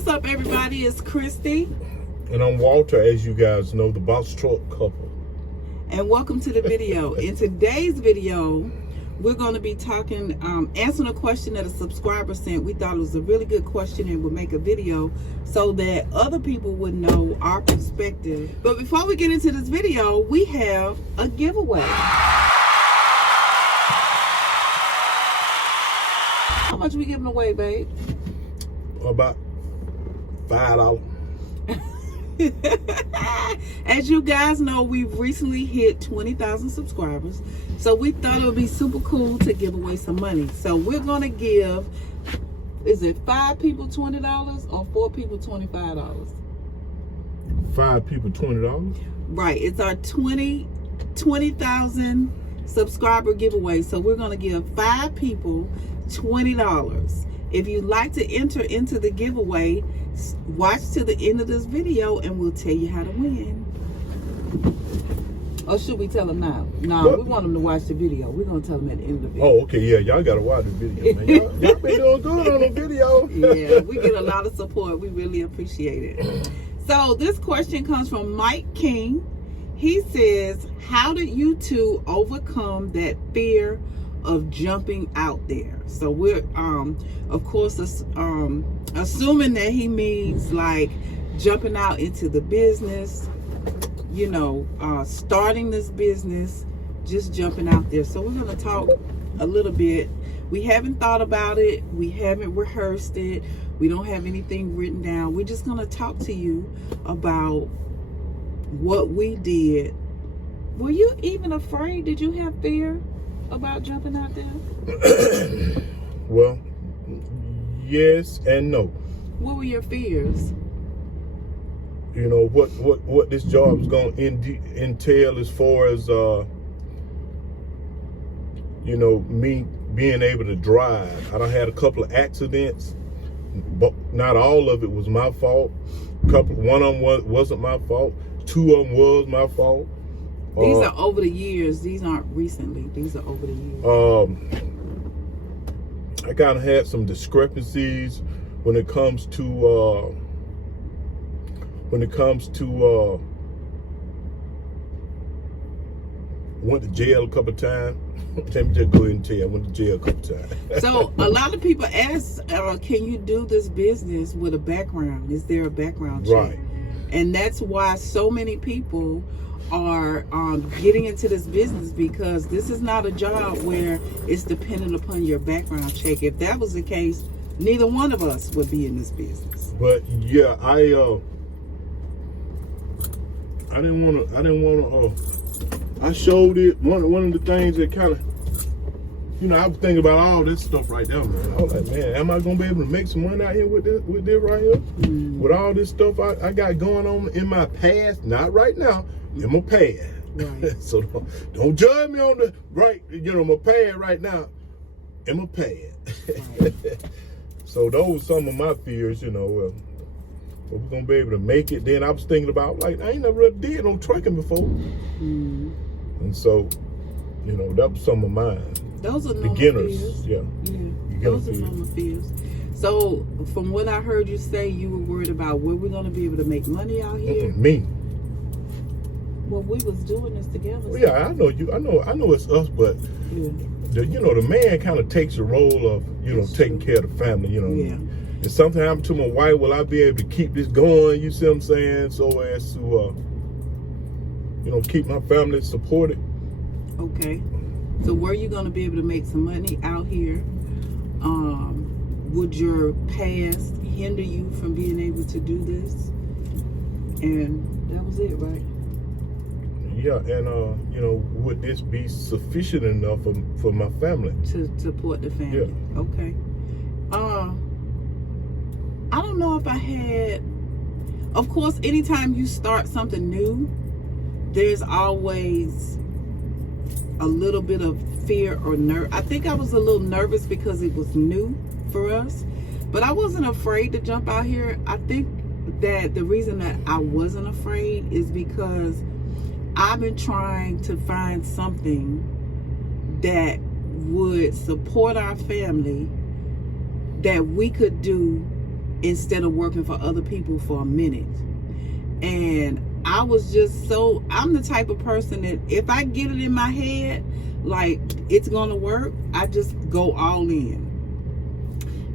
What's up, everybody? It's Christy. And I'm Walter, as you guys know, the Boxtruck Couple. And welcome to the video. In today's video, we're going to be talking, answering a question that a subscriber sent. We thought it was a really good question and would make a video so that other people would know our perspective. But before we get into this video, we have a giveaway. How much we giving away, babe? About $5. As you guys know, we've recently hit 20,000 subscribers, so we thought it would be super cool to give away some money. So we're gonna give, is it 5 people $20 or 4 people $25? 5 people $20. Right, it's our 20,000 subscriber giveaway. So we're gonna give 5 people $20. If you'd like to enter into the giveaway, watch to the end of this video and we'll tell you how to win. Or should we tell them now? No, we want them to watch the video. We're going to tell them at the end of the video. Oh, okay, yeah, y'all got to watch the video, man. Y'all been doing good on the video. Yeah, we get a lot of support. We really appreciate it. So this question comes from Mike King. He says, how did you two overcome that fear of jumping out there? So we're of course assuming that he means like jumping out into the business, you know, starting this business, just jumping out there. So we're going to talk a little bit. We haven't thought about it, we haven't rehearsed it, we don't have anything written down. We're just going to talk to you about what we did. Were you even afraid? Did you have fear about jumping out there? Well, yes and no. What were your fears? You know what this job is going to entail as far as you know, me being able to drive. I done had a couple of accidents, but not all of it was my fault. One of them wasn't my fault. 2 of them was my fault. These are over the years. These aren't recently. These are over the years. I kind of had some discrepancies when it comes to went to jail a couple of times. Let me just go ahead and tell you, I went to jail a couple of times. So a lot of people ask, can you do this business with a background? Is there a background check? Right. And that's why so many people are getting into this business, because this is not a job where it's dependent upon your background check. If that was the case, neither one of us would be in this business. But yeah, I didn't want to. I showed it. One of the things that kind of, you know, I was thinking about all this stuff right there, man. I was like, man, am I gonna be able to make some money out here with this right here? With all this stuff I got going on in my past, not right now. In my past. Right. So don't judge me on the right, you know, my past right now. In my past. Right. So those some of my fears, you know. We're gonna be able to make it. Then I was thinking about, like, I ain't never really did no trucking before. And so, you know, that was some of mine. Those are normal beginners. Fears. Yeah. Those are normal fears. So from what I heard you say, you were worried about where we're gonna be able to make money out here. Me. Well, we was doing this together. Well, yeah, I know you. I know it's us, but you know, the man kind of takes the role of, you know, taking care of the family. You know, if something happened to my wife, will I be able to keep this going? You see what I'm saying? So as to you know, keep my family supported. Okay. So were you going to be able to make some money out here? Would your past hinder you from being able to do this? And that was it, right? Yeah, and you know, would this be sufficient enough for my family? To support the family. Yeah. Okay. I don't know if I had, of course, anytime you start something new, there's always a little bit of fear or nerve. I think I was a little nervous because it was new for us, but I wasn't afraid to jump out here. I think that the reason that I wasn't afraid is because I've been trying to find something that would support our family, that we could do instead of working for other people for a minute. And I was just I'm the type of person that if I get it in my head, like it's gonna work, I just go all in.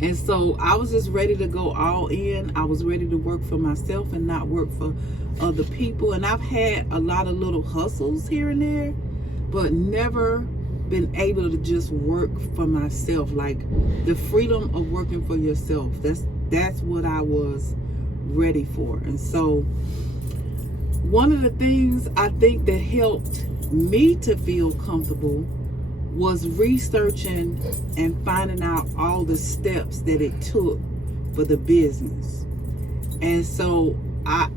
And so I was just ready to go all in. I was ready to work for myself and not work for other people. And I've had a lot of little hustles here and there, but never been able to just work for myself. Like the freedom of working for yourself. That's what I was ready for. And so one of the things I think that helped me to feel comfortable was researching and finding out all the steps that it took for the business. And so I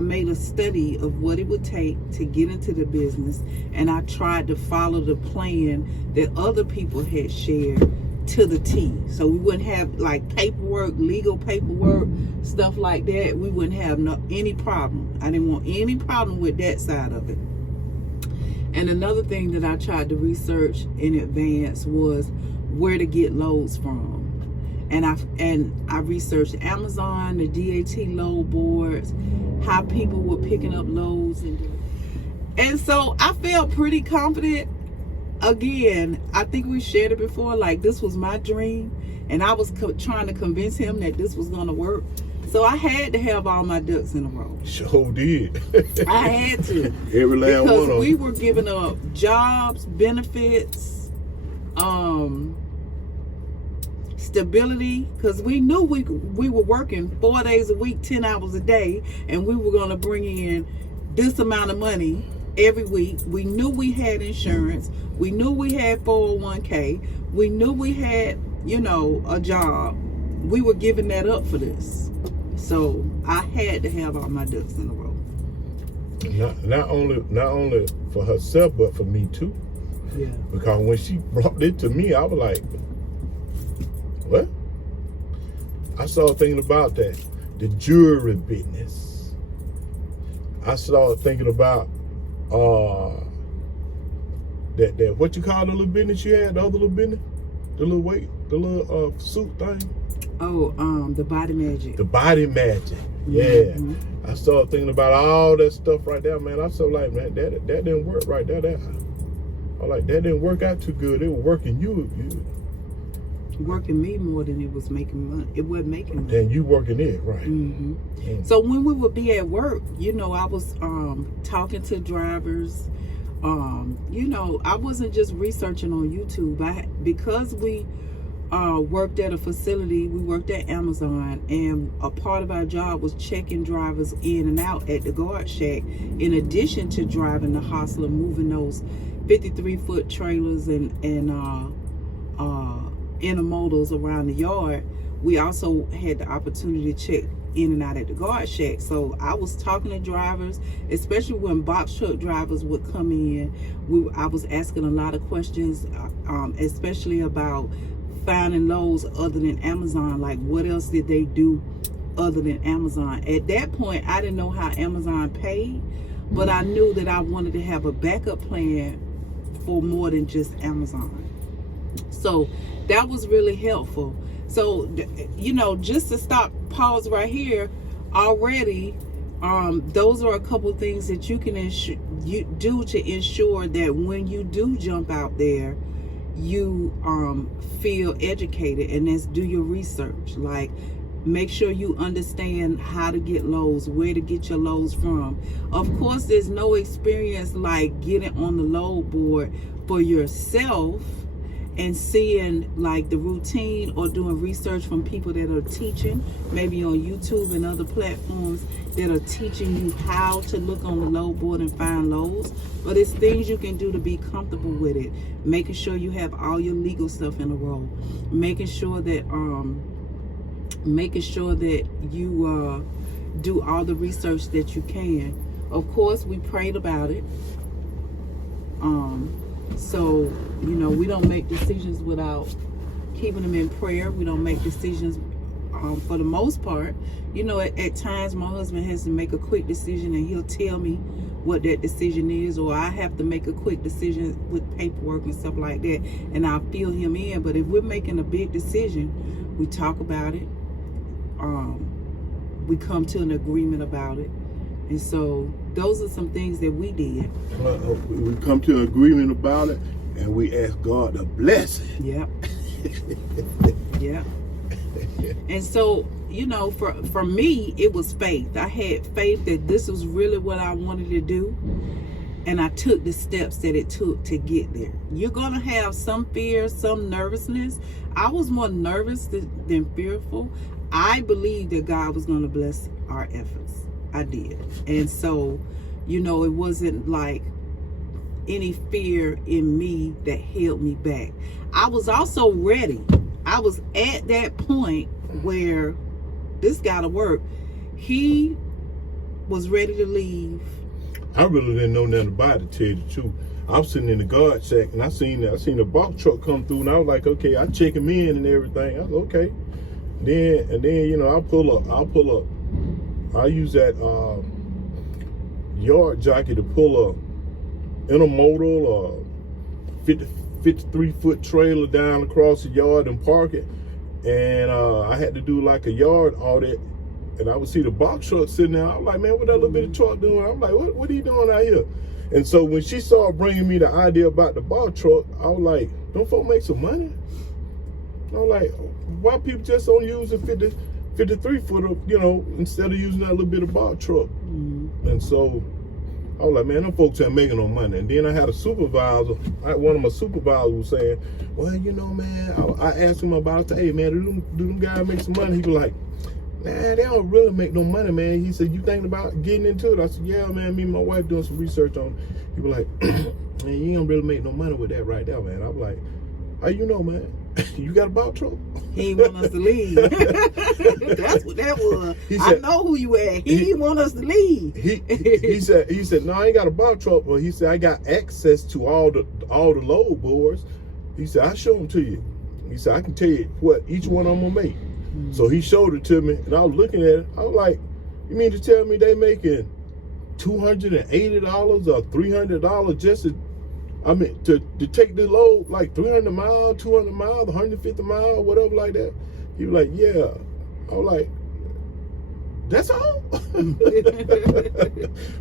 made a study of what it would take to get into the business, and I tried to follow the plan that other people had shared to the T. So we wouldn't have like paperwork, legal paperwork, stuff like that. We wouldn't have any problem. I didn't want any problem with that side of it. And another thing that I tried to research in advance was where to get loads from. And I researched Amazon, the DAT load boards, how people were picking up loads. And so I felt pretty confident. Again, I think we shared it before, like this was my dream. And I was trying to convince him that this was going to work. So I had to have all my ducks in a row. Sure did. I had to. Every last one of them. Because we were giving up jobs, benefits, stability. Because we knew we were working 4 days a week, 10 hours a day. And we were going to bring in this amount of money every week. We knew we had insurance. We knew we had 401k. We knew we had, a job. We were giving that up for this. So I had to have all my ducks in a row. Not only for herself, but for me too. Yeah. Because when she brought it to me, I was like, what? I started thinking about that, the jewelry business. I started thinking about that what you call the little business you had, the other little business, the little suit thing. Oh, the body magic. The body magic. Yeah. Mm-hmm. I started thinking about all that stuff right there, man. I was like, man, that didn't work right there. I'm like, that didn't work out too good. It was working you. Working me more than it was making money. It wasn't making money. Then you working it, right. Mm-hmm. Mm. So when we would be at work, I was talking to drivers. I wasn't just researching on YouTube. Because we worked at a facility, we worked at Amazon, and a part of our job was checking drivers in and out at the guard shack, in addition to driving the hustler, moving those 53-foot trailers and intermodals around the yard. We also had the opportunity to check in and out at the guard shack. So I was talking to drivers, especially when box truck drivers would come in. I was asking a lot of questions, especially about finding loads other than Amazon. Like, what else did they do other than Amazon? At that point, I didn't know how Amazon paid, but I knew that I wanted to have a backup plan for more than just Amazon. So that was really helpful. So, just to pause right here, already, those are a couple things that you can do to ensure that when you do jump out there, you feel educated. And that's do your research. Like, make sure you understand how to get loads, where to get your loads from. Of course, there's no experience like getting on the load board for yourself and seeing like the routine or doing research from people that are teaching, maybe on YouTube and other platforms that are teaching you how to look on the load board and find loads. But it's things you can do to be comfortable with it. Making sure you have all your legal stuff in a row. Making sure that you do all the research that you can. Of course, we prayed about it. So, we don't make decisions without keeping them in prayer. We don't make decisions for the most part. At times my husband has to make a quick decision and he'll tell me what that decision is, or I have to make a quick decision with paperwork and stuff like that, and I'll fill him in. But if we're making a big decision, we talk about it we come to an agreement about it. And so those are some things that we did. We come to an agreement about it, and we ask God to bless it. Yep. Yeah. And so, you know, for me, it was faith. I had faith that this was really what I wanted to do. And I took the steps that it took to get there. You're going to have some fear, some nervousness. I was more nervous than fearful. I believed that God was going to bless our efforts. I did. And so, you know, it wasn't like any fear in me that held me back. I was also ready. I was at that point where this got to work. He was ready to leave. I really didn't know nothing about it, to tell you the truth. I was sitting in the guard shack, and I seen the box truck come through, and I was like, okay, I check him in and everything. I was okay. Then you know, I'll pull up. I use that yard jockey to pull a intermodal 53-foot trailer down across the yard and park it. And I had to do like a yard audit, and I would see the box truck sitting there. I was like, man, what that little bit of truck doing? I'm like, what are you doing out here? And so when she started bringing me the idea about the box truck, I was like, don't folks make some money? I was like, why people just don't use a 53-footer, you know, instead of using that little bit of box truck? And so I was like, man, them folks ain't making no money. And then I had a supervisor, one of my supervisors was saying, well, you know, man, I asked him about it. I said, hey, man, do them guys make some money? He was like, nah, they don't really make no money, man. He said, you thinking about getting into it? I said, yeah, man, me and my wife doing some research on it. He was like, man, you don't really make no money with that right there, man. I was like, how you know, man? You got a box truck? He didn't want us to leave. That's what that was. He said, I know who you at. He didn't want us to leave. He said, no, I ain't got a box truck, but he said, I got access to all the load boards. He said, I'll show them to you. He said, I can tell you what each one of them will make. So he showed it to me, and I was looking at it. I was like, you mean to tell me they making $280 or $300 just to take the load, like 300 miles, 200 miles, 150 miles, whatever like that? He was like, yeah. I was like, that's all?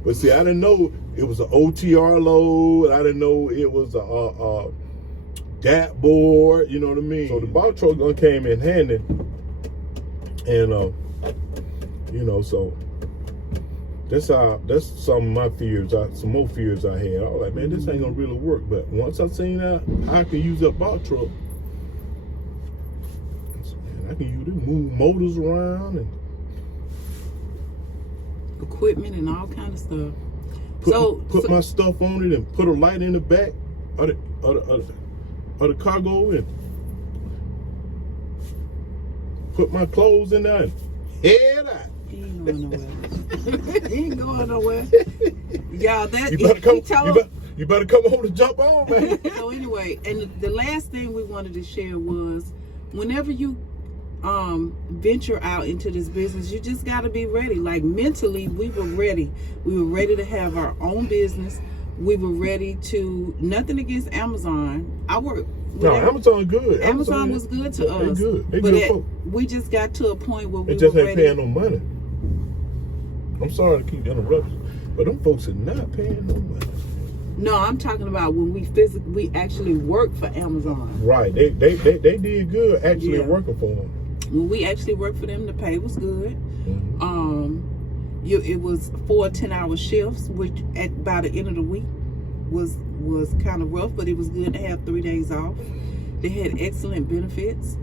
But see, I didn't know it was an OTR load. I didn't know it was a DAT board, you know what I mean? So the box truck came in handy. And you know, so that's some of my fears. Some more fears I had. I was like, man, this ain't gonna really work. But once I seen that I can use that box truck, man, I can use it, move motors around and equipment and all kind of stuff. Put my stuff on it and put a light in the back of the cargo and put my clothes in there and head out. He ain't going nowhere. He ain't going nowhere. Y'all, you better come home to jump on, man. So anyway, and the last thing we wanted to share was, whenever you venture out into this business, you just got to be ready. Like mentally, we were ready. We were ready to have our own business. We were ready to, nothing against Amazon. No, Amazon good. Amazon was good to us. They good. We just got to a point where they just ain't paying no money. I'm sorry to keep interrupting, but them folks are not paying no money. No, I'm talking about when we actually worked for Amazon. Right. They did good actually working for them. When we actually worked for them, the pay was good. It was 4 10-hour shifts, which by the end of the week was kind of rough, but it was good to have 3 days off. They had excellent benefits.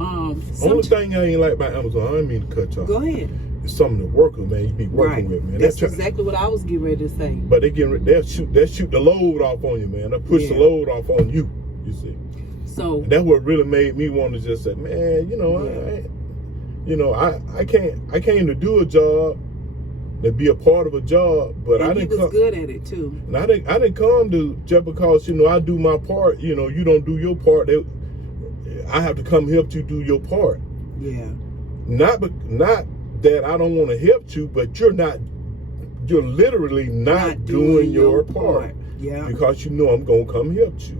Only thing I ain't like about Amazon, I didn't mean to cut you off. Go ahead. It's some of the workers, man, you be working with, man. That's exactly what I was getting ready to say. But they'll shoot the load off on you, man. They'll push the load off on you, you see. So and that's what really made me want to just say, man, you know, I came to do a job, to be a part of a job, but I didn't come good at it too. And I didn't come to just because, you know, I do my part, you know, you don't do your part. I have to come help you do your part. Yeah. Not that I don't want to help you, but you're literally not doing your part. Yeah. Because you know I'm gonna come help you.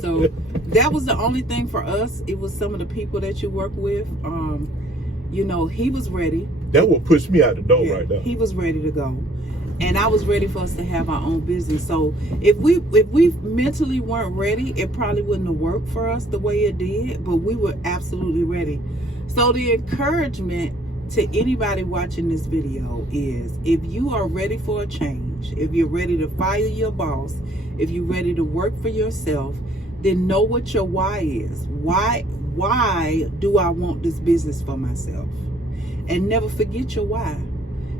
So that was the only thing for us. It was some of the people that you work with. you know, he was ready. That would push me out the door right there. He was ready to go. And I was ready for us to have our own business. So if we mentally weren't ready, it probably wouldn't have worked for us the way it did. But we were absolutely ready. So the encouragement to anybody watching this video is, if you are ready for a change, if you're ready to fire your boss, if you're ready to work for yourself, then know what your why is. Why do I want this business for myself? And never forget your why.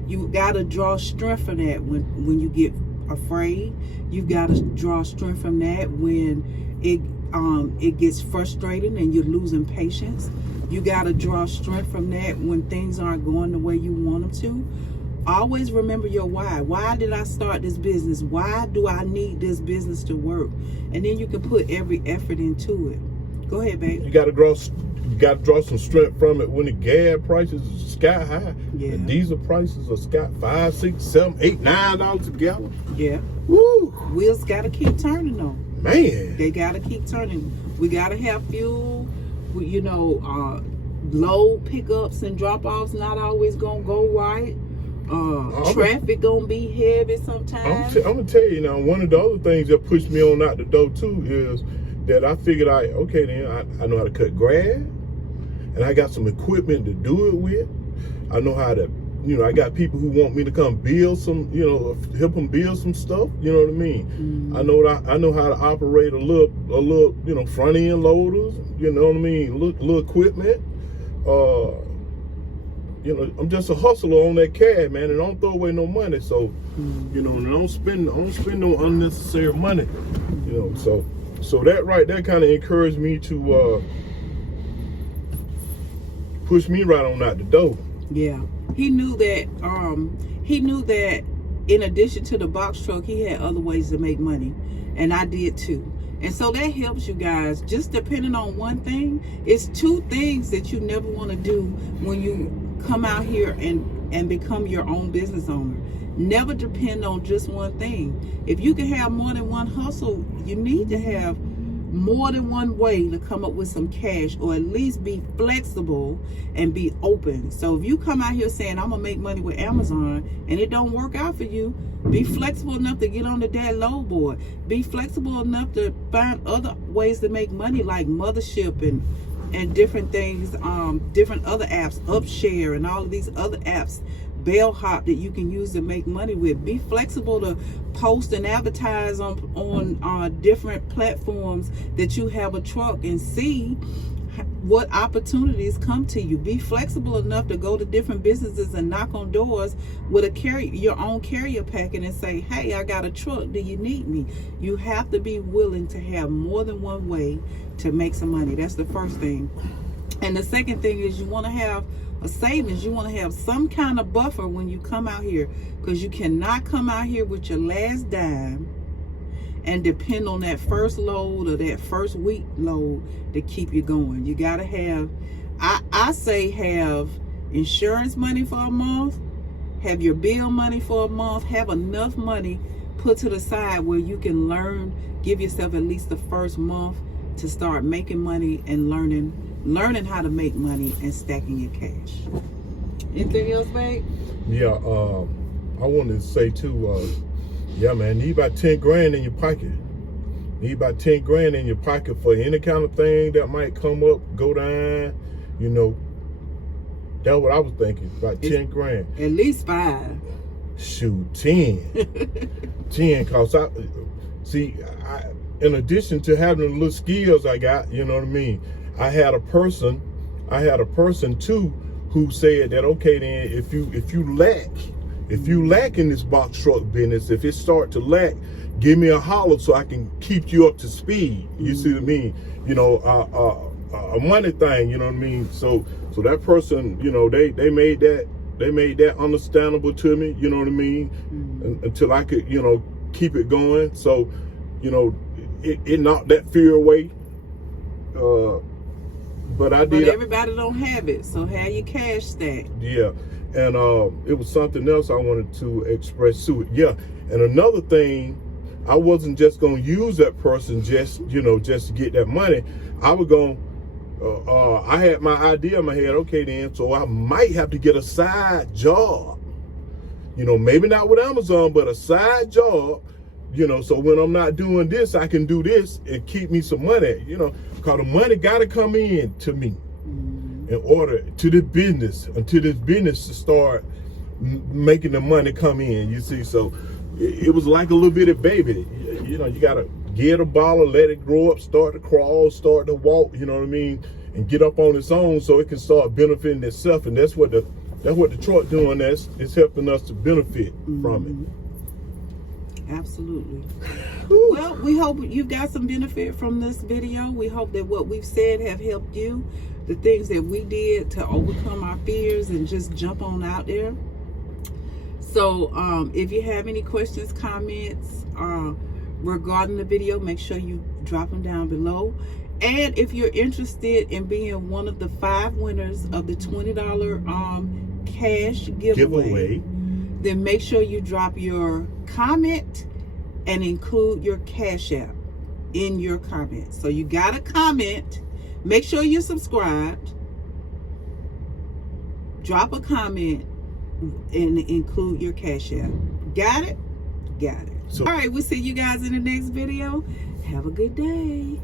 You gotta draw strength from that when you get afraid. You gotta draw strength from that when it gets frustrating and you're losing patience. You gotta draw strength from that when things aren't going the way you want them to. Always remember your why. Why did I start this business? Why do I need this business to work? And then you can put every effort into it. Go ahead, babe. You gotta draw some strength from it when the gas prices are sky high. Yeah. The diesel prices are sky $5, $6, $7, $8, $9 a gallon. Yeah. Woo! Wheels gotta keep turning though. Man. They gotta keep turning. We gotta have fuel. You know, load pickups and drop-offs not always gonna go right. Traffic gonna be heavy sometimes. I'm gonna tell you now, one of the other things that pushed me on out the door too is that I figured out, okay, then I know how to cut grass, and I got some equipment to do it with. I know how to, you know, I got people who want me to come build some, you know, help them build some stuff. You know what I mean? I know how to operate a little, you know, front end loaders. You know what I mean? Little equipment. You know, I'm just a hustler on that cash, man, and I don't throw away no money. So, you know, and I don't spend no unnecessary money. You know, so that right there kind of encouraged me to push me right on out the door. Yeah, he knew that. He knew that in addition to the box truck, he had other ways to make money, and I did too. And so that helps you guys. Just depending on one thing, it's two things that you never want to do when you come out here and become your own business owner. Never depend on just one thing. If you can have more than one hustle, you need to have more than one way to come up with some cash, or at least be flexible and be open. So if you come out here saying, I'm gonna make money with Amazon, and it don't work out for you, be flexible enough to get on the dad load board. Be flexible enough to find other ways to make money, like Mothership and different things, different other apps, Upshare and all of these other apps, Bellhop, that you can use to make money with. Be flexible to post and advertise on different platforms that you have a truck, and see what opportunities come to you. Be flexible enough to go to different businesses and knock on doors with your own carrier packet and say, hey, I got a truck, do you need me? You have to be willing to have more than one way to make some money. That's the first thing. And the second thing is, you want to have a savings. You want to have some kind of buffer when you come out here, because you cannot come out here with your last dime and depend on that first load or that first week load to keep you going. You got to have, I say, have insurance money for a month, have your bill money for a month, have enough money put to the side where you can give yourself at least the first month to start making money and learning how to make money and stacking your cash. Anything else, babe? Yeah, I wanted to say too, yeah, man, need about 10 grand in your pocket. Need about 10 grand in your pocket for any kind of thing that might come up, go down, you know. That's what I was thinking, about 10 grand. At least 5. Shoot, 10. 10, cause in addition to having the little skills I got, you know what I mean, I had a person too who said that, okay, then if you lack in this box truck business, if it start to lack, give me a holler so I can keep you up to speed. You see what I mean? You know, a money thing, you know what I mean? So that person, you know, they made that understandable to me, you know what I mean? Until I could, you know, keep it going. So, you know, it knocked that fear away. But everybody don't have it, so have your cash stacked. Yeah, and it was something else I wanted to express to it. Yeah, and another thing, I wasn't just gonna use that person just to get that money. I was gonna I had my idea in my head, okay then, so I might have to get a side job. You know, maybe not with Amazon, but a side job, you know, so when I'm not doing this, I can do this and keep me some money, you know, because the money got to come in to me in order to this business, until this business to start making the money come in, you see. So it was like a little bitty baby. You know, you got to get a bottle, let it grow up, start to crawl, start to walk, you know what I mean, and get up on its own so it can start benefiting itself. And that's what the truck doing. It's helping us to benefit from it. Absolutely. Well, we hope you got some benefit from this video. We hope that what we've said have helped you, the things that we did to overcome our fears and just jump on out there. So if you have any questions, comments regarding the video, make sure you drop them down below. And if you're interested in being one of the 5 winners of the $20 cash giveaway, then make sure you drop your comment and include your Cash App in your comment. So you got to comment, make sure you're subscribed, drop a comment, and include your Cash App. Got it? Got it. So, all right, we'll see you guys in the next video. Have a good day.